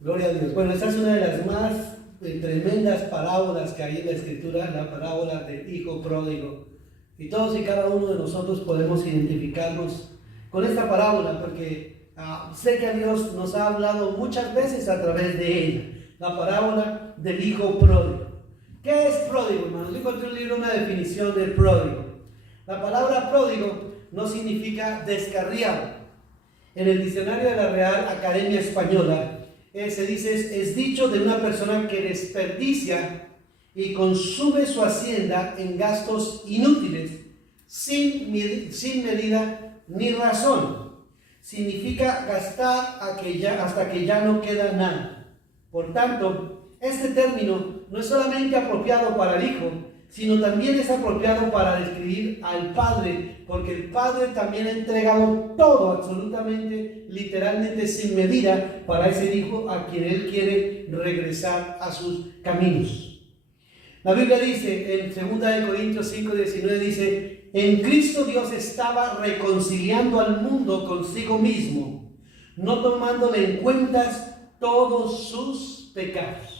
Gloria a Dios. Bueno, esta es una de las más tremendas parábolas que hay en la Escritura, la parábola del hijo pródigo. Y todos y cada uno de nosotros podemos identificarnos con esta parábola porque sé que Dios nos ha hablado muchas veces a través de ella. La parábola del hijo pródigo. ¿Qué es pródigo, hermanos? Yo encontré en un libro una definición del pródigo. La palabra pródigo no significa descarriado. En el diccionario de la Real Academia Española se dice, es dicho de una persona que desperdicia y consume su hacienda en gastos inútiles, sin medida ni razón. Significa gastar hasta que ya no queda nada. Por tanto, este término no es solamente apropiado para el hijo, sino también es apropiado para describir al padre, porque el padre también ha entregado todo, absolutamente, literalmente, sin medida, para ese hijo a quien él quiere regresar a sus caminos. La Biblia dice, en 2 Corintios 5:19, dice, en Cristo Dios estaba reconciliando al mundo consigo mismo, no tomándole en cuenta todos sus pecados.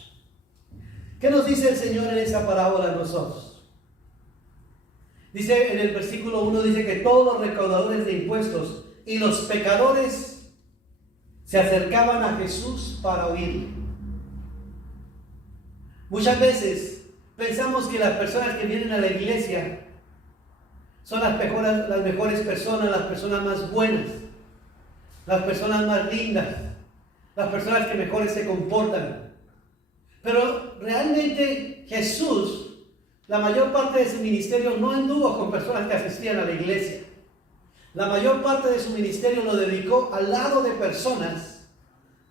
¿Qué nos dice el Señor en esa parábola a nosotros? Dice en el versículo 1, dice que todos los recaudadores de impuestos y los pecadores se acercaban a Jesús para oírle. Muchas veces pensamos que las personas que vienen a la iglesia son las mejores personas, las personas más buenas, las personas más lindas, las personas que mejores se comportan. Pero realmente Jesús, la mayor parte de su ministerio no anduvo con personas que asistían a la iglesia. La mayor parte de su ministerio lo dedicó al lado de personas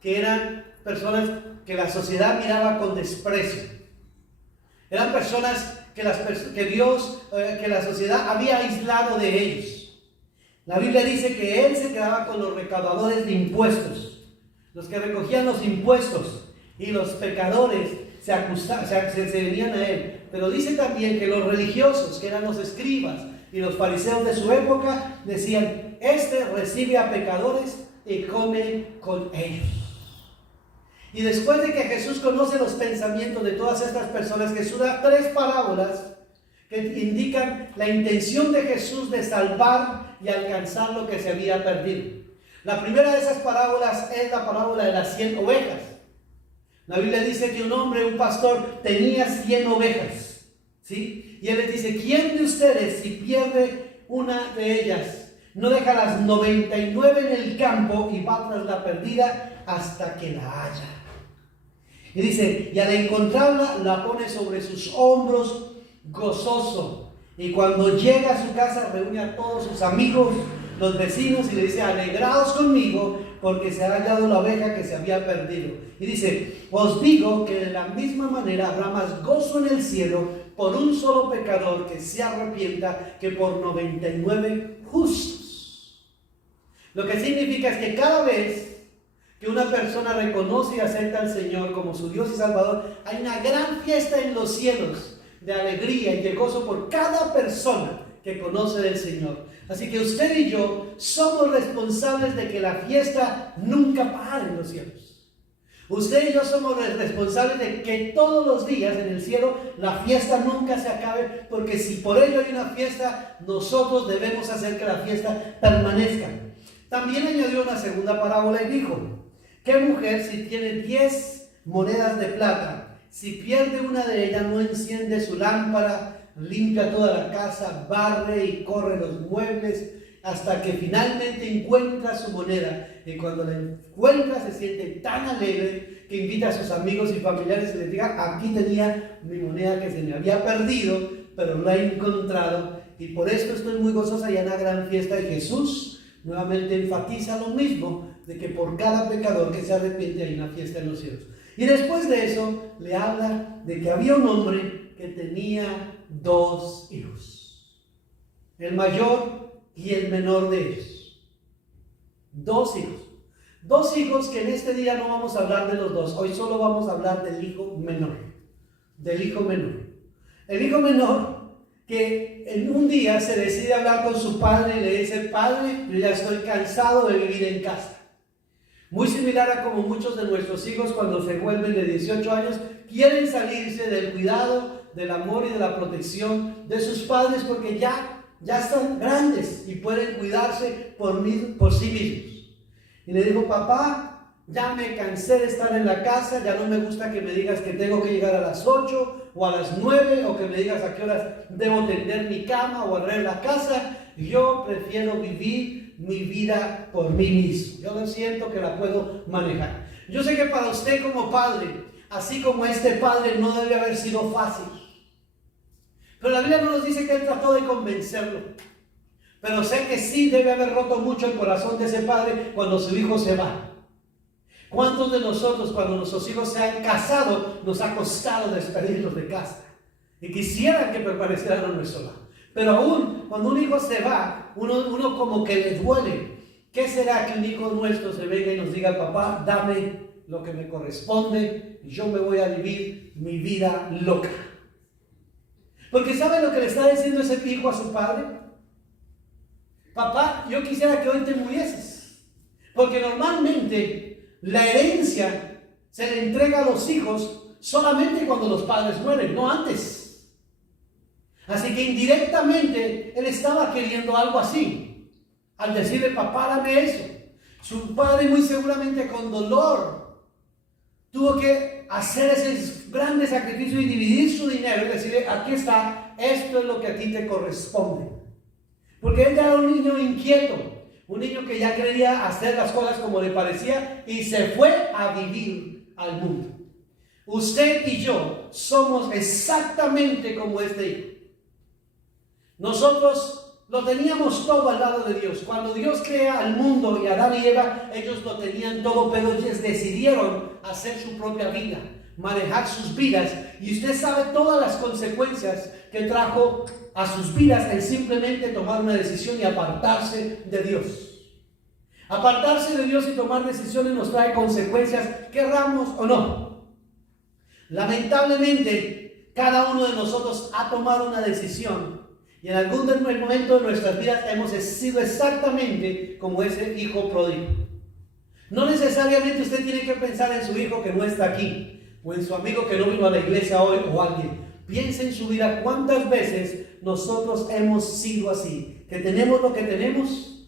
que eran personas que la sociedad miraba con desprecio. Eran personas que la sociedad había aislado de ellos. La Biblia dice que él se quedaba con los recaudadores de impuestos, los que recogían los impuestos. Y los pecadores se venían a él. Pero dice también que los religiosos, que eran los escribas y los fariseos de su época, decían, este recibe a pecadores y come con ellos. Y después de que Jesús conoce los pensamientos de todas estas personas, Jesús da 3 parábolas que indican la intención de Jesús de salvar y alcanzar lo que se había perdido. La primera de esas parábolas es la parábola de las 100 ovejas. La Biblia dice que un pastor, tenía 100 ovejas, ¿sí? Y él les dice, ¿quién de ustedes, si pierde una de ellas, no deja las 99 en el campo y va tras la perdida hasta que la haya? Y dice, y al encontrarla, la pone sobre sus hombros gozoso. Y cuando llega a su casa, reúne a todos sus amigos, los vecinos, y le dice, alegraos conmigo, porque se ha hallado la oveja que se había perdido. Y dice, os digo que de la misma manera habrá más gozo en el cielo por un solo pecador que se arrepienta que por 99 justos. Lo que significa es que cada vez que una persona reconoce y acepta al Señor como su Dios y Salvador, hay una gran fiesta en los cielos de alegría y de gozo por cada persona que conoce del Señor. Así que usted y yo somos responsables de que la fiesta nunca pare en los cielos. Usted y yo somos responsables de que todos los días en el cielo la fiesta nunca se acabe, porque si por ello hay una fiesta, nosotros debemos hacer que la fiesta permanezca. También añadió una segunda parábola y dijo, ¿qué mujer si tiene 10 monedas de plata, si pierde una de ellas, no enciende su lámpara, limpia toda la casa, barre y corre los muebles hasta que finalmente encuentra su moneda? Y cuando la encuentra se siente tan alegre que invita a sus amigos y familiares y les diga, aquí tenía mi moneda que se me había perdido, pero la he encontrado y por esto estoy muy gozosa y en una gran fiesta. Y Jesús nuevamente enfatiza lo mismo, de que por cada pecador que se arrepiente hay una fiesta en los cielos. Y después de eso le habla de que había un hombre que tenía 2 hijos, el mayor y el menor de ellos. 2 hijos. 2 hijos que en este día no vamos a hablar de los 2, hoy solo vamos a hablar del hijo menor. Del hijo menor. El hijo menor que en un día se decide hablar con su padre y le dice, padre, yo ya estoy cansado de vivir en casa. Muy similar a como muchos de nuestros hijos cuando se vuelven de 18 años quieren salirse del cuidado, del amor y de la protección de sus padres porque ya están grandes y pueden cuidarse por sí mismos. Y le digo, papá, ya me cansé de estar en la casa, ya no me gusta que me digas que tengo que llegar a las 8 o a las 9 o que me digas a qué horas debo tender mi cama o barrer la casa. Yo prefiero vivir mi vida por mí mismo. Yo lo siento que la puedo manejar. Yo sé que para usted como padre, así como este padre, no debe haber sido fácil. Pero la Biblia no nos dice que él trató de convencerlo. Pero sé que sí debe haber roto mucho el corazón de ese padre cuando su hijo se va. ¿Cuántos de nosotros cuando nuestros hijos se han casado nos ha costado despedirlos de casa? Y quisieran que permanecieran a nuestro lado. Pero aún cuando un hijo se va, uno como que le duele. ¿Qué será que un hijo nuestro se venga y nos diga, papá, dame lo que me corresponde y yo me voy a vivir mi vida loca? Porque ¿sabe lo que le está diciendo ese hijo a su padre? Papá, yo quisiera que hoy te murieses. Porque normalmente la herencia se le entrega a los hijos solamente cuando los padres mueren, no antes. Así que indirectamente él estaba queriendo algo así. Al decirle, papá, dame eso. Su padre muy seguramente con dolor tuvo que hacer ese grande sacrificio y dividir su dinero y decirle, aquí está, esto es lo que a ti te corresponde. Porque él era un niño inquieto, un niño que ya quería hacer las cosas como le parecía y se fue a vivir al mundo. Usted y yo somos exactamente como este hijo. Nosotros lo teníamos todo al lado de Dios. Cuando Dios crea al mundo y Adán y Eva, ellos lo tenían todo, pero ellos decidieron hacer su propia vida, manejar sus vidas. Y usted sabe todas las consecuencias que trajo a sus vidas el simplemente tomar una decisión y apartarse de Dios. Apartarse de Dios y tomar decisiones nos trae consecuencias, querramos o no. Lamentablemente, cada uno de nosotros ha tomado una decisión. Y en algún momento de nuestras vidas hemos sido exactamente como ese hijo pródigo. No necesariamente usted tiene que pensar en su hijo que no está aquí, o en su amigo que no vino a la iglesia hoy, o alguien. Piense en su vida cuántas veces nosotros hemos sido así, que tenemos lo que tenemos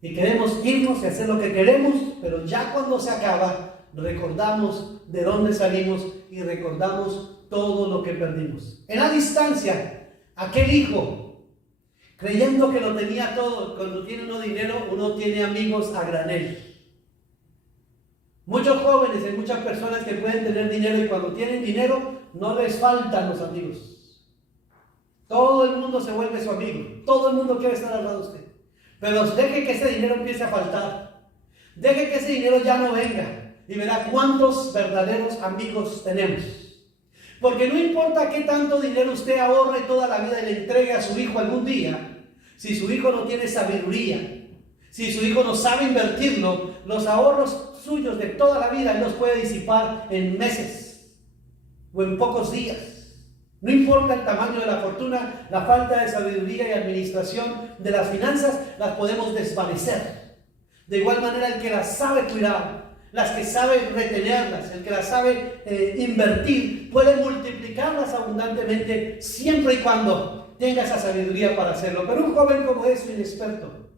y queremos irnos y hacer lo que queremos, pero ya cuando se acaba, recordamos de dónde salimos y recordamos todo lo que perdimos. En la distancia, aquel hijo, creyendo que lo tenía todo, cuando tiene uno dinero, uno tiene amigos a granel. Muchos jóvenes y muchas personas que pueden tener dinero y cuando tienen dinero no les faltan los amigos. Todo el mundo se vuelve su amigo, todo el mundo quiere estar al lado de usted. Pero deje que ese dinero empiece a faltar, deje que ese dinero ya no venga y verá cuántos verdaderos amigos tenemos. Porque no importa qué tanto dinero usted ahorre toda la vida y le entregue a su hijo algún día, si su hijo no tiene sabiduría, si su hijo no sabe invertirlo, los ahorros suyos de toda la vida él los puede disipar en meses o en pocos días. No importa el tamaño de la fortuna, la falta de sabiduría y administración de las finanzas las podemos desvanecer. De igual manera el que las sabe cuidar, las que sabe retenerlas, el que las sabe invertir, puede multiplicarlas abundantemente siempre y cuando tenga esa sabiduría para hacerlo. Pero un joven como ese inexperto,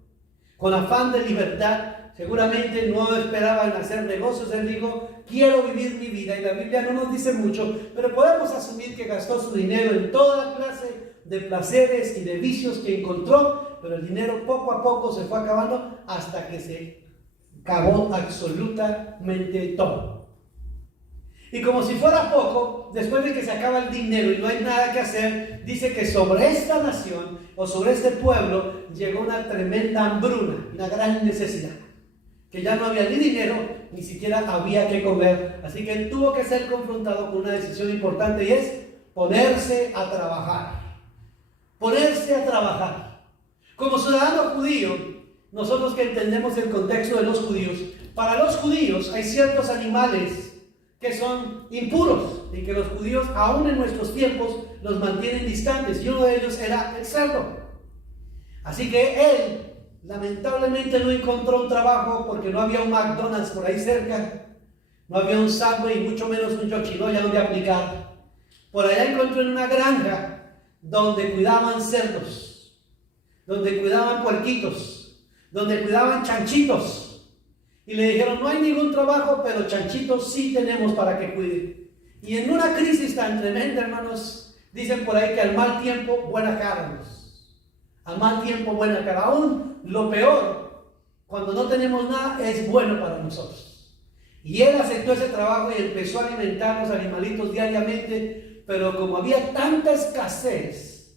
con afán de libertad, seguramente no esperaba en hacer negocios. Él dijo, quiero vivir mi vida. Y la Biblia no nos dice mucho, pero podemos asumir que gastó su dinero en toda clase de placeres y de vicios que encontró, pero el dinero poco a poco se fue acabando hasta que se acabó absolutamente todo. Y como si fuera poco, después de que se acaba el dinero y no hay nada que hacer, dice que sobre esta nación o sobre este pueblo llegó una tremenda hambruna, una gran necesidad, que ya no había ni dinero, ni siquiera había que comer. Así que él tuvo que ser confrontado con una decisión importante y es ponerse a trabajar. Ponerse a trabajar. Como ciudadano judío, nosotros que entendemos el contexto de los judíos, para los judíos hay ciertos animales que son impuros y que los judíos aún en nuestros tiempos los mantienen distantes, y uno de ellos era el cerdo. Así que él lamentablemente no encontró un trabajo porque no había un McDonald's por ahí cerca, no había un Subway y mucho menos un Yoshinoya donde aplicar. Por allá encontró en una granja donde cuidaban cerdos, donde cuidaban puerquitos, donde cuidaban chanchitos. Y le dijeron, no hay ningún trabajo, pero chanchitos sí tenemos para que cuiden. Y en una crisis tan tremenda, hermanos, dicen por ahí que al mal tiempo, buena cara, hermanos. Al mal tiempo, buena cara. Aún lo peor, cuando no tenemos nada, es bueno para nosotros. Y él aceptó ese trabajo y empezó a alimentar a los animalitos diariamente, pero como había tanta escasez,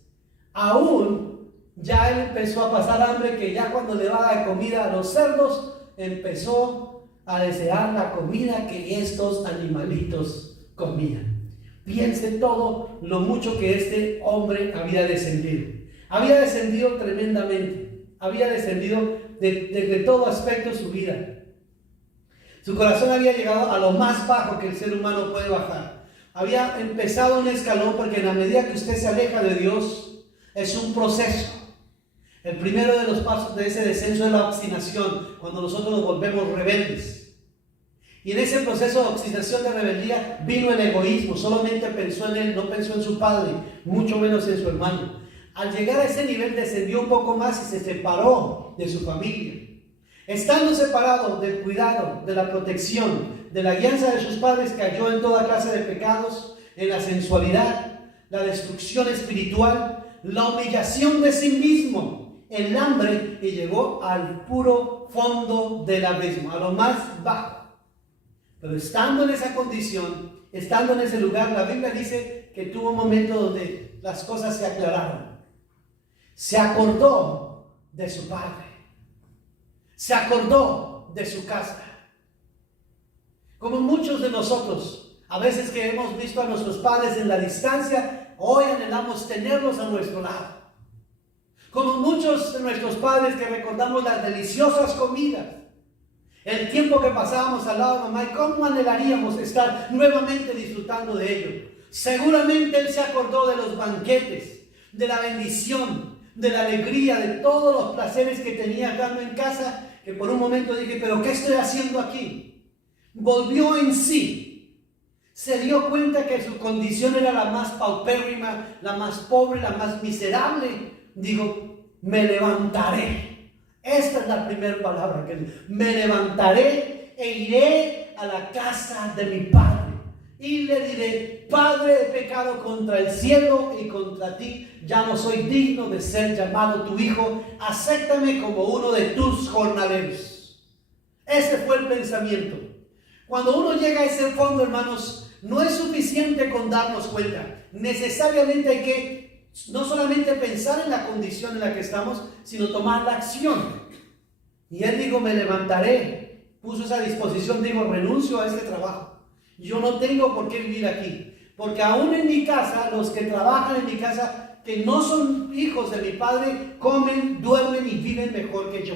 aún ya él empezó a pasar hambre, que ya cuando le daba de comida a los cerdos, empezó a desear la comida que estos animalitos comían. Piense todo lo mucho que este hombre había descendido. Había descendido tremendamente, había descendido desde todo aspecto de su vida. Su corazón había llegado a lo más bajo que el ser humano puede bajar. Había empezado un escalón, porque en la medida que usted se aleja de Dios, es un proceso. El primero de los pasos de ese descenso es la obstinación, cuando nosotros nos volvemos rebeldes. Y en ese proceso de obstinación, de rebeldía, vino el egoísmo. Solamente pensó en él, no pensó en su padre, mucho menos en su hermano. Al llegar a ese nivel descendió un poco más y se separó de su familia. Estando separado del cuidado, de la protección, de la guianza de sus padres, cayó en toda clase de pecados, en la sensualidad, la destrucción espiritual, la humillación de sí mismo, el hambre, y llegó al puro fondo del abismo, a lo más bajo. Pero estando en esa condición, estando en ese lugar, la Biblia dice que tuvo un momento donde las cosas se aclararon. Se acordó de su padre, se acordó de su casa. Como muchos de nosotros, a veces que hemos visto a nuestros padres en la distancia, hoy anhelamos tenerlos a nuestro lado. Como muchos de nuestros padres que recordamos las deliciosas comidas, el tiempo que pasábamos al lado de mamá, y cómo anhelaríamos estar nuevamente disfrutando de ello. Seguramente él se acordó de los banquetes, de la bendición, de la alegría, de todos los placeres que tenía estando en casa, que por un momento dije, pero ¿qué estoy haciendo aquí? Volvió en sí, se dio cuenta que su condición era la más paupérrima, la más pobre, la más miserable. Digo, me levantaré. Esta es la primera palabra que digo, me levantaré e iré a la casa de mi padre. Y le diré, Padre, he pecado contra el cielo y contra ti, ya no soy digno de ser llamado tu hijo, acéptame como uno de tus jornaleros. Ese fue el pensamiento. Cuando uno llega a ese fondo, hermanos, no es suficiente con darnos cuenta. Necesariamente hay que no solamente pensar en la condición en la que estamos, sino tomar la acción. Y él dijo, me levantaré, puso esa disposición, digo, renuncio a este trabajo. Yo no tengo por qué vivir aquí, porque aún en mi casa, los que trabajan en mi casa, que no son hijos de mi padre, comen, duermen y viven mejor que yo.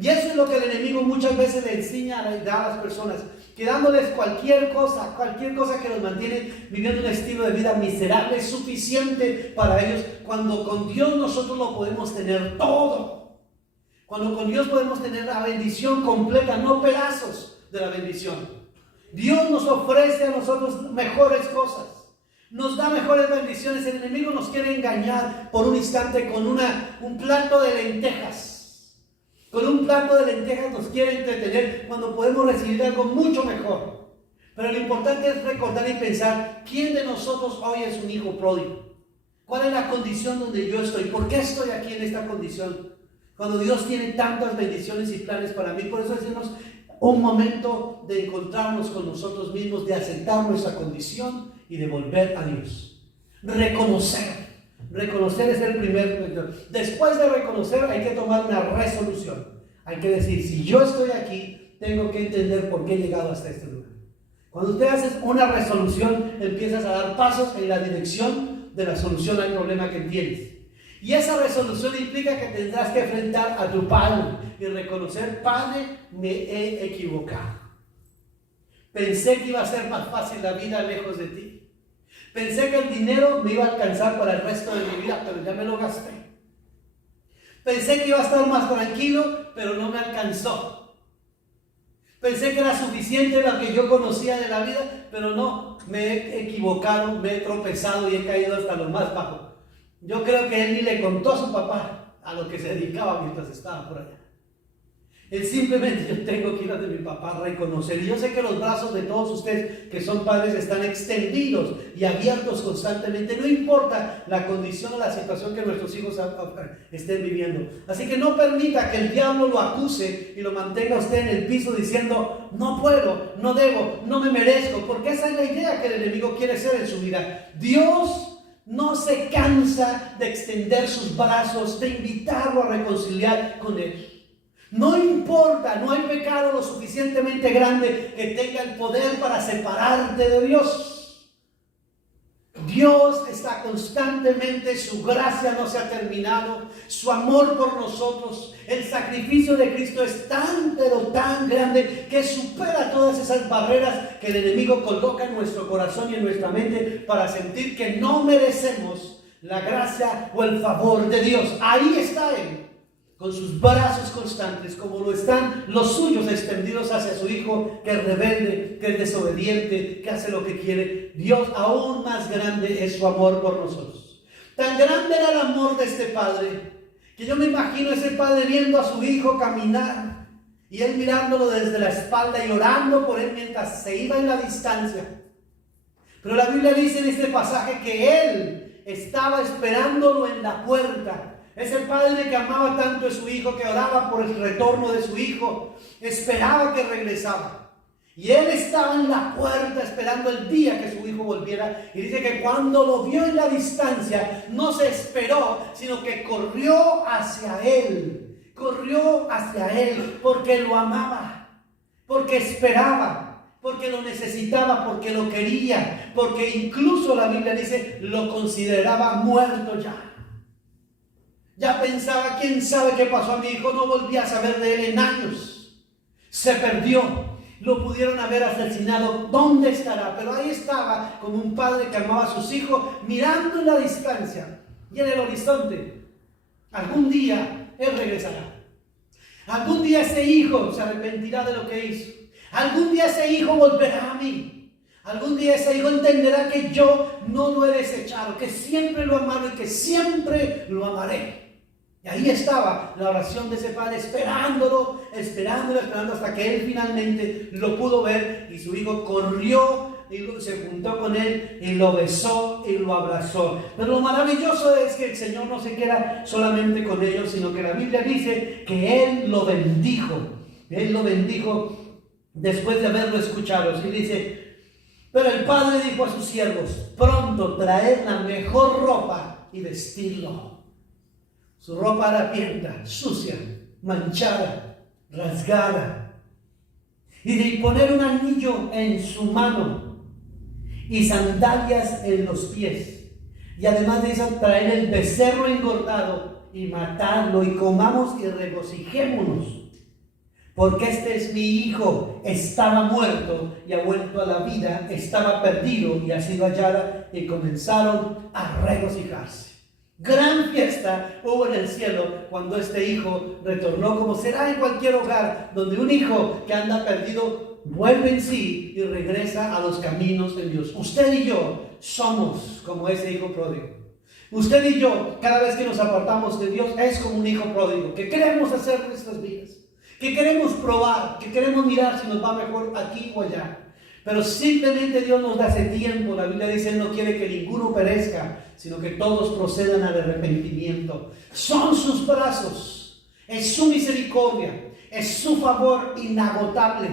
Y eso es lo que el enemigo muchas veces le enseña a las personas, que dándoles cualquier cosa que los mantiene viviendo un estilo de vida miserable, es suficiente para ellos, cuando con Dios nosotros lo podemos tener todo. Cuando con Dios podemos tener la bendición completa, no pedazos de la bendición. Dios nos ofrece a nosotros mejores cosas, nos da mejores bendiciones. El enemigo nos quiere engañar por un instante con un plato de lentejas. Con un plato de lentejas nos quiere entretener cuando podemos recibir algo mucho mejor. Pero lo importante es recordar y pensar, ¿quién de nosotros hoy es un hijo pródigo? ¿Cuál es la condición donde yo estoy? ¿Por qué estoy aquí en esta condición? Cuando Dios tiene tantas bendiciones y planes para mí. Por eso decimos, un momento de encontrarnos con nosotros mismos, de aceptar nuestra condición y de volver a Dios. Reconocer es el primer. Después de reconocer hay que tomar una resolución. Hay que decir, si yo estoy aquí, tengo que entender por qué he llegado hasta este lugar. Cuando usted hace una resolución, empiezas a dar pasos en la dirección de la solución al problema que tienes. Y esa resolución implica que tendrás que enfrentar a tu Padre y reconocer, Padre, me he equivocado. Pensé que iba a ser más fácil la vida lejos de ti. Pensé que el dinero me iba a alcanzar para el resto de mi vida, pero ya me lo gasté. Pensé que iba a estar más tranquilo, pero no me alcanzó. Pensé que era suficiente lo que yo conocía de la vida, pero no, me he equivocado, me he tropezado y he caído hasta lo más bajo. Yo creo que él ni le contó a su papá a lo que se dedicaba mientras estaba por allá. Él simplemente, yo tengo que ir a de mi papá a reconocer. Y yo sé que los brazos de todos ustedes que son padres están extendidos y abiertos constantemente. No importa la condición o la situación que nuestros hijos estén viviendo. Así que no permita que el diablo lo acuse y lo mantenga usted en el piso diciendo, no puedo, no debo, no me merezco. Porque esa es la idea que el enemigo quiere hacer en su vida. Dios no se cansa de extender sus brazos, de invitarlo a reconciliar con él. No importa, no hay pecado lo suficientemente grande que tenga el poder para separarte de Dios. Dios está constantemente, su gracia no se ha terminado, su amor por nosotros, el sacrificio de Cristo es tan, pero tan grande que supera todas esas barreras que el enemigo coloca en nuestro corazón y en nuestra mente para sentir que no merecemos la gracia o el favor de Dios. Ahí está Él, con sus brazos constantes, como lo están los suyos extendidos hacia su hijo, que es rebelde, que es desobediente, que hace lo que quiere. Dios, aún más grande es su amor por nosotros. Tan grande era el amor de este padre, que yo me imagino a ese padre viendo a su hijo caminar, y él mirándolo desde la espalda y orando por él mientras se iba en la distancia. Pero la Biblia dice en este pasaje que él estaba esperándolo en la puerta. Ese padre que amaba tanto a su hijo, que oraba por el retorno de su hijo, esperaba que regresaba. Y él estaba en la puerta esperando el día que su hijo volviera. Y dice que cuando lo vio en la distancia, no se esperó, sino que corrió hacia él. Corrió hacia él porque lo amaba, porque esperaba, porque lo necesitaba, porque lo quería, porque incluso la Biblia dice, lo consideraba muerto ya. Ya pensaba, quién sabe qué pasó a mi hijo, no volví a saber de él en años. Se perdió, lo pudieron haber asesinado, ¿dónde estará? Pero ahí estaba como un padre que amaba a sus hijos, mirando en la distancia y en el horizonte. Algún día él regresará. Algún día ese hijo se arrepentirá de lo que hizo. Algún día ese hijo volverá a mí. Algún día ese hijo entenderá que yo no lo he desechado, que siempre lo he amado y que siempre lo amaré. Y ahí estaba la oración de ese padre, esperándolo hasta que él finalmente lo pudo ver, y su hijo corrió y se juntó con él y lo besó y lo abrazó. Pero lo maravilloso es que el Señor no se queda solamente con ellos, sino que la Biblia dice que Él lo bendijo. Él lo bendijo después de haberlo escuchado. Y dice, pero el padre dijo a sus siervos, pronto traed la mejor ropa y vestidlo. Su ropa harapienta, sucia, manchada, rasgada. Y de poner un anillo en su mano y sandalias en los pies. Y además de eso, traer el becerro engordado y matarlo, y comamos y regocijémonos. Porque este es mi hijo, estaba muerto y ha vuelto a la vida, estaba perdido y ha sido hallado, y comenzaron a regocijarse. Gran fiesta hubo en el cielo cuando este hijo retornó, como será en cualquier hogar donde un hijo que anda perdido vuelve en sí y regresa a los caminos de Dios. Usted y yo somos como ese hijo pródigo. Usted y yo, cada vez que nos apartamos de Dios, es como un hijo pródigo que queremos hacer nuestras vidas, que queremos probar, que queremos mirar si nos va mejor aquí o allá. Pero simplemente Dios nos da ese tiempo. La Biblia dice, Él no quiere que ninguno perezca, sino que todos procedan al arrepentimiento. Son sus brazos, es su misericordia, es su favor inagotable,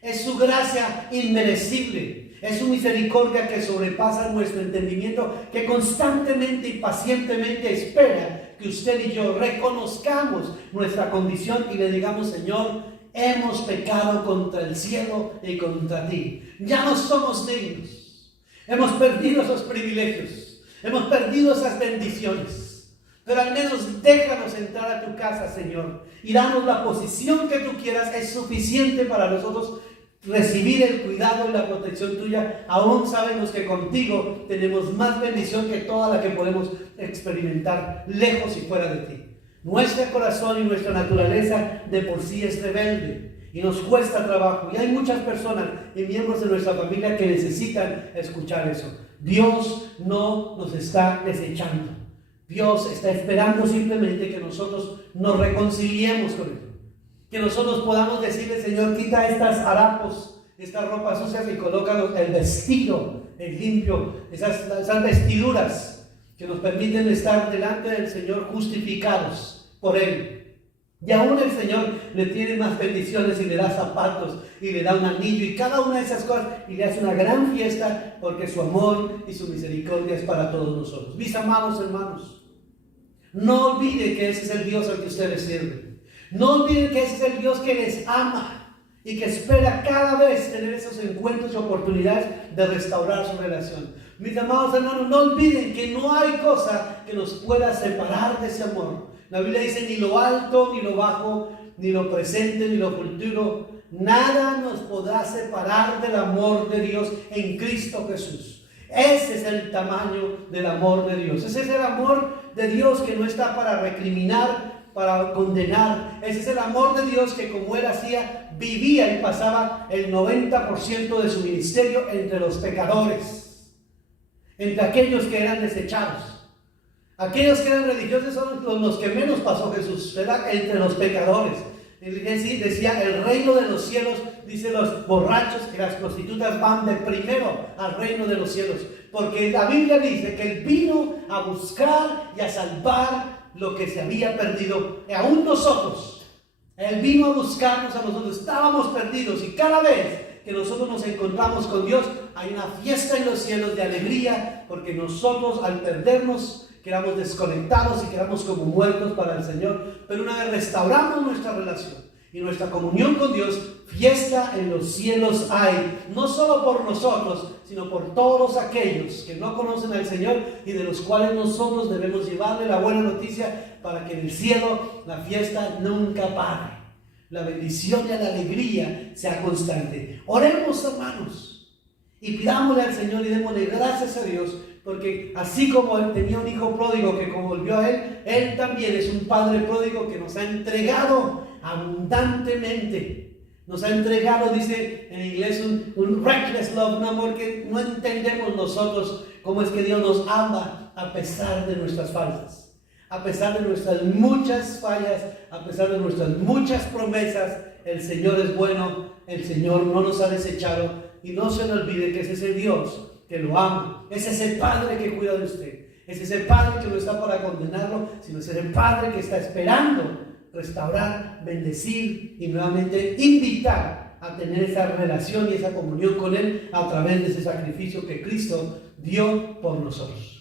es su gracia inmerecible, es su misericordia que sobrepasa nuestro entendimiento, que constantemente y pacientemente espera que usted y yo reconozcamos nuestra condición y le digamos, Señor, hemos pecado contra el cielo y contra ti. Ya no somos dignos. Hemos perdido esos privilegios. Hemos perdido esas bendiciones. Pero al menos déjanos entrar a tu casa, Señor, y danos la posición que tú quieras. Es suficiente para nosotros recibir el cuidado y la protección tuya. Aún sabemos que contigo tenemos más bendición que toda la que podemos experimentar lejos y fuera de ti. Nuestro corazón y nuestra naturaleza de por sí es rebelde y nos cuesta trabajo. Y hay muchas personas y miembros de nuestra familia que necesitan escuchar eso. Dios no nos está desechando. Dios está esperando simplemente que nosotros nos reconciliemos con Él. Que nosotros podamos decirle: Señor, quita estas harapos, estas ropas sucias, y colócanos el vestido, el limpio, esas vestiduras que nos permiten estar delante del Señor justificados por Él. Y aún el Señor le tiene más bendiciones y le da zapatos y le da un anillo y cada una de esas cosas, y le hace una gran fiesta porque su amor y su misericordia es para todos nosotros. Mis amados hermanos, no olviden que ese es el Dios al que ustedes sirven. No olviden que ese es el Dios que les ama y que espera cada vez tener esos encuentros y oportunidades de restaurar su relación. Mis amados hermanos, no olviden que no hay cosa que nos pueda separar de ese amor. La Biblia dice: ni lo alto, ni lo bajo, ni lo presente, ni lo futuro, nada nos podrá separar del amor de Dios en Cristo Jesús. Ese es el tamaño del amor de Dios. Ese es el amor de Dios que no está para recriminar, para condenar. Ese es el amor de Dios que, como Él hacía, vivía y pasaba el 90% de su ministerio entre los pecadores, entre aquellos que eran desechados. Aquellos que eran religiosos son los que menos pasó Jesús, era entre los pecadores. Decía: el reino de los cielos, dice, los borrachos y las prostitutas van de primero al reino de los cielos. Porque la Biblia dice que Él vino a buscar y a salvar lo que se había perdido. Y aún nosotros, Él vino a buscarnos a nosotros. Estábamos perdidos, y cada vez que nosotros nos encontramos con Dios, hay una fiesta en los cielos de alegría, porque nosotros, al perdernos, quedamos desconectados y quedamos como muertos para el Señor. Pero una vez restauramos nuestra relación y nuestra comunión con Dios, fiesta en los cielos hay, no solo por nosotros, sino por todos aquellos que no conocen al Señor y de los cuales nosotros debemos llevarle la buena noticia, para que en el cielo la fiesta nunca pare, la bendición y la alegría sea constante. Oremos, hermanos, y pidámosle al Señor y démosle gracias a Dios, porque así como Él tenía un hijo pródigo que volvió a Él, Él también es un Padre pródigo que nos ha entregado abundantemente. Nos ha entregado, dice en inglés, un reckless love, un amor que no entendemos nosotros cómo es que Dios nos ama a pesar de nuestras faltas, a pesar de nuestras muchas fallas, a pesar de nuestras muchas promesas. El Señor es bueno, el Señor no nos ha desechado, y no se le olvide que ese es el Dios que lo ama. Es ese Padre que cuida de usted. Es ese Padre que no está para condenarlo, sino es ese Padre que está esperando restaurar, bendecir y nuevamente invitar a tener esa relación y esa comunión con Él a través de ese sacrificio que Cristo dio por nosotros.